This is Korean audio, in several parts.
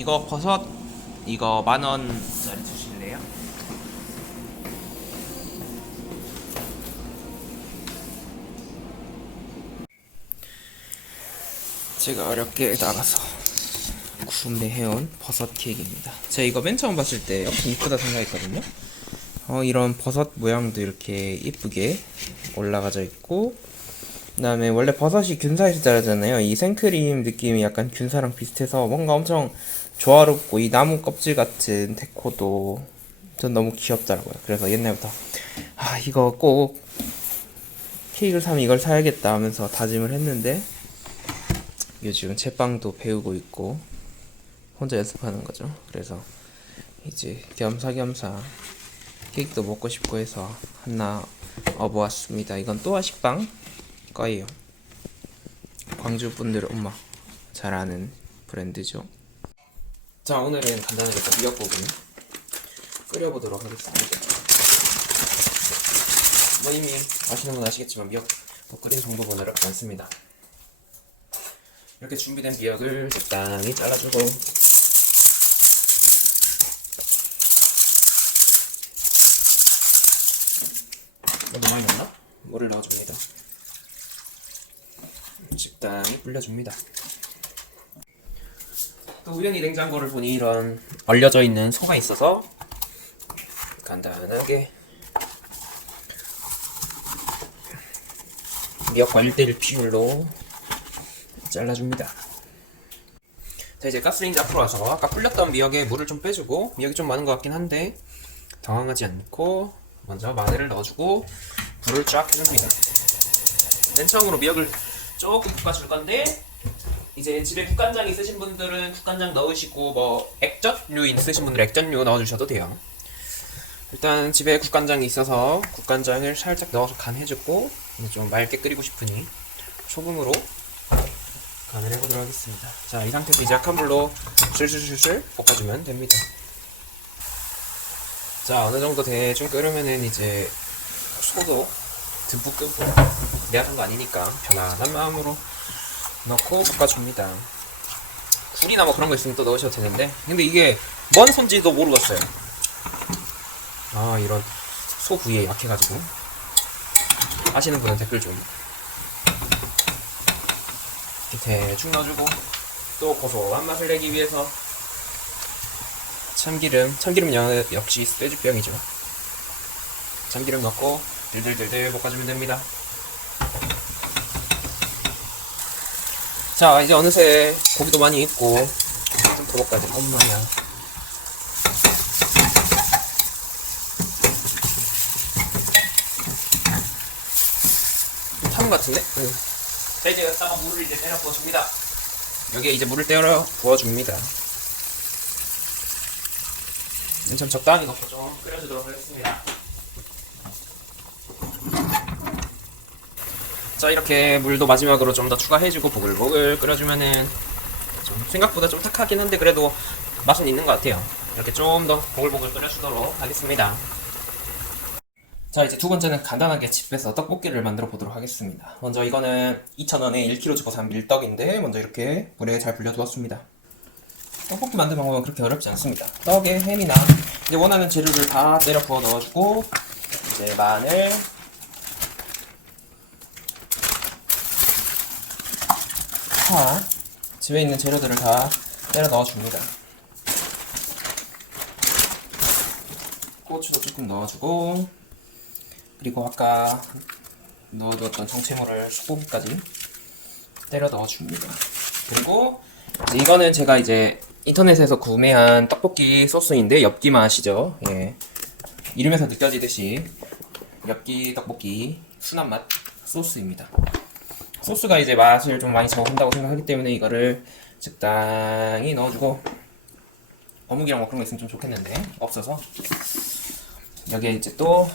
이거 버섯 이거 만 원짜리 주실래요? 제가 어렵게 나가서 구매해온 버섯 케이크입니다. 제가 이거 맨 처음 봤을 때 엄청 이쁘다 생각했거든요. 어, 이런 버섯 모양도 이렇게 이쁘게 올라가져 있고, 그 다음에 원래 버섯이 균사에서 자라잖아요. 이 생크림 느낌이 약간 균사랑 비슷해서 뭔가 엄청 조화롭고, 이 나무 껍질 같은 데코도 전 너무 귀엽더라고요. 그래서 옛날부터, 아, 이거 꼭 케이크를 사면 이걸 사야겠다 하면서 다짐을 했는데, 요즘 제빵도 배우고 있고 혼자 연습하는 거죠. 그래서 이제 겸사겸사 케이크도 먹고 싶고 해서 하나 업어왔습니다. 이건 또아 식빵 거예요. 광주 분들 엄마 잘 아는 브랜드죠. 자 오늘은 간단하게 미역국을 끓여보도록 하겠습니다. 뭐 이미 아시는 분 아시겠지만 미역국 끓이는 방법은 어렵지 않습니다. 이렇게 준비된 미역을 적당히 잘라주고 너무 많이 넣나? 물을 넣어줍니다. 적당히 불려줍니다. 또 우연히 냉장고를 보니 이런 얼려져 있는 소가 있어서 간단하게 미역과 1대1 비율로 잘라줍니다. 자 이제 가스레인지 앞으로 와서 아까 불렸던 미역에 물을 좀 빼주고 미역이 좀 많은 것 같긴 한데 당황하지 않고 먼저 마늘을 넣어주고 불을 쫙 해줍니다. 맨 처음으로 미역을 조금 볶아줄 건데 이제 집에 국간장 있으신 분들은 국간장 넣으시고 뭐 액젓류 있으신 분들은 액젓류 넣어주셔도 돼요. 일단 집에 국간장이 있어서 국간장을 살짝 넣어서 간해주고 좀 맑게 끓이고 싶으니 소금으로 간을 해보도록 하겠습니다. 자, 이 상태에서 이제 약한 불로 슬슬슬슬 볶아주면 됩니다. 자, 어느 정도 대충 끓으면은 이제 소도 듬뿍 끄고 내가 한거 아니니까 편안한 마음으로 넣고 볶아줍니다. 굴이나 뭐 그런 거 있으면 또 넣으셔도 되는데 근데 이게 뭔 손지도 모르겠어요. 아, 이런 소 부위에 약해가지고 아시는 분은 댓글 좀 이렇게 대충 넣어주고 또 고소한 맛을 내기 위해서 참기름 참기름 은 역시 쇠주병이죠 참기름 넣고 들들들들 볶아주면 됩니다 자 이제 어느새 고기도 많이 익고 좀더 볶아야 돼 엄마야. 참은 것 같은데? 응. 자 이제 여기다가 물을 이제 때려 부어줍니다. 여기에 이제 물을 때려 부어줍니다. 좀 적당히 넣고 좀 끓여주도록 하겠습니다 자 이렇게 물도 마지막으로 좀 더 추가해주고 보글보글 끓여주면은 좀 생각보다 좀 탁하긴 한데 그래도 맛은 있는 것 같아요. 이렇게 좀 더 보글보글 끓여주도록 하겠습니다. 자 이제 두 번째는 간단하게 집에서 떡볶이를 만들어 보도록 하겠습니다. 먼저 이거는 2,000원에 1kg 주고 산 밀떡인데 먼저 이렇게 물에 잘 불려 두었습니다. 떡볶이 만드는 방법은 그렇게 어렵지 않습니다. 떡에 햄이나 이제 원하는 재료를 다 때려 부어 넣어주고 이제 마늘 파 집에 있는 재료들을 다 때려 넣어줍니다 고추도 조금 넣어주고 그리고 아까 넣어두었던 정체물을 소고기까지 때려 넣어줍니다. 그리고 이제 이거는 제가 이제 인터넷에서 구매한 떡볶이 소스인데 엽기만 아시죠? 예. 이름에서 느껴지듯이 엽기 떡볶이 순한 맛 소스입니다. 소스가 이제 맛을 좀 많이 적은다고 생각하기 때문에 이거를 적당히 넣어주고 어묵이랑 뭐 그런 거 있으면 좀 좋겠는데 없어서 여기에 이제 또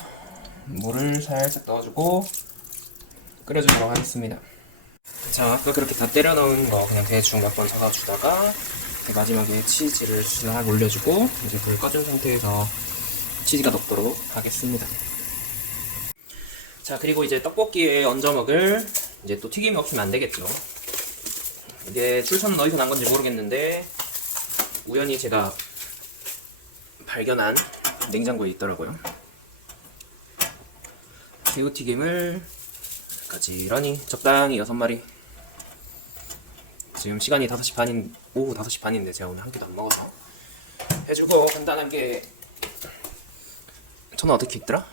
물을 살짝 넣어주고 끓여주도록 하겠습니다. 자, 아까 그렇게 다 때려 넣은 거 그냥 대충 몇번 잡아주다가 마지막에 치즈를 싹 올려주고 이제 불 꺼진 상태에서 치즈가 녹도록 하겠습니다. 자, 그리고 이제 떡볶이에 얹어 먹을 이제 또 튀김이 없으면 안 되겠죠. 이게 출선 어디서 난 건지 모르겠는데 우연히 제가 발견한 냉장고에 있더라고요. 새우튀김을 까지런히 적당히 여섯 마리. 지금 시간이 5시 반인 오후 5시 반인데 제가 오늘 한 끼도 안 먹어서 해주고 간단하게 저는 어떻게 있더라?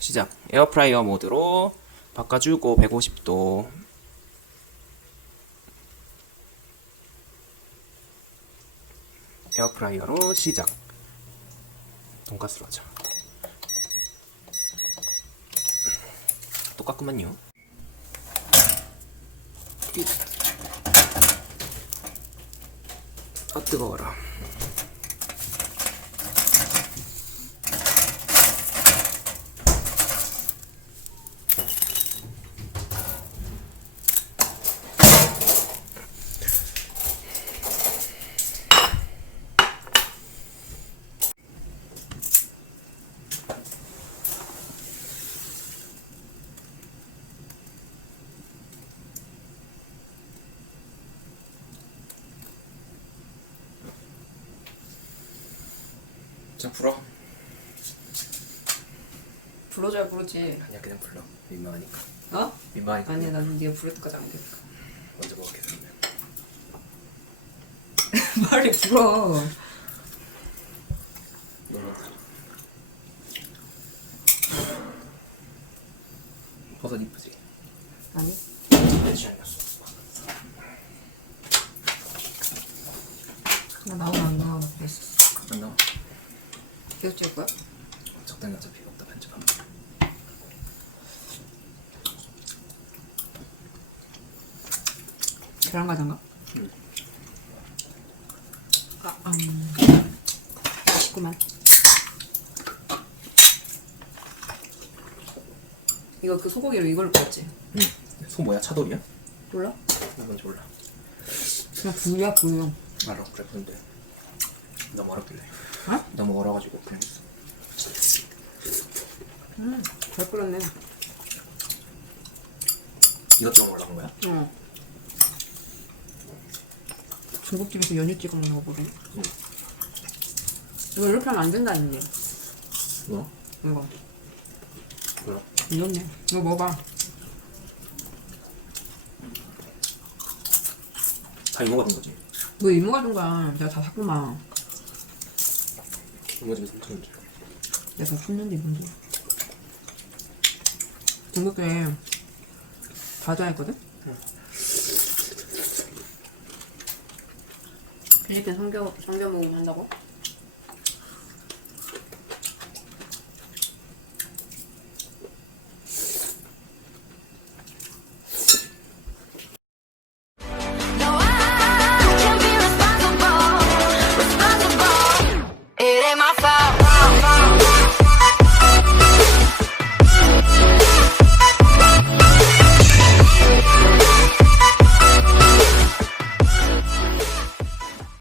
시작 에어프라이어 모드로 바꿔주고 150도. 에어프라이어로 시작. 돈가스로 하자. 똑같구만요. 아 뜨거워라 자 불어 불러줘야 부르지. 아니야 그냥 불러 민망하니까 어? 민망하니까 아니 나는 네가 부를 때까지 안 되니까. 먼저 먹겠습니다 빨리 불어. 너무 버섯 이쁘지? 아니? 내 취향이었어 나 나오나 안 나오나 그랬었어. 안 나와 계속 찍을 거야? 적당히 어차피 없다 편집하면 계란 과자인가? 응. 아, 음. 맛있구만. 이거 그 소고기로 이걸로 구웠지? 소 뭐야 차돌이야? 몰라? 나 뭔지 몰라 그냥 구이야 구이. 알아 그래 근데 너무 어렵길래 어? 너무 얼어가지고 그냥 음, 잘 끓였네. 이것도 올라온 거야? 어. 중국집에서 연유 찍어 먹는 거 보네. 응. 이거 이렇게 하면 안 된다는데. 뭐? 이거. 몰라 이겼네. 이거 먹어봐. 다 이모가 된 거지 너 이모가 준 거야. 내가 다 샀구만. 이모 집에 3천 원 줘. 내가 샀는데 뭔지. 중국에 과자 했거든? 필리핀 성교, 성교 모임 한다고?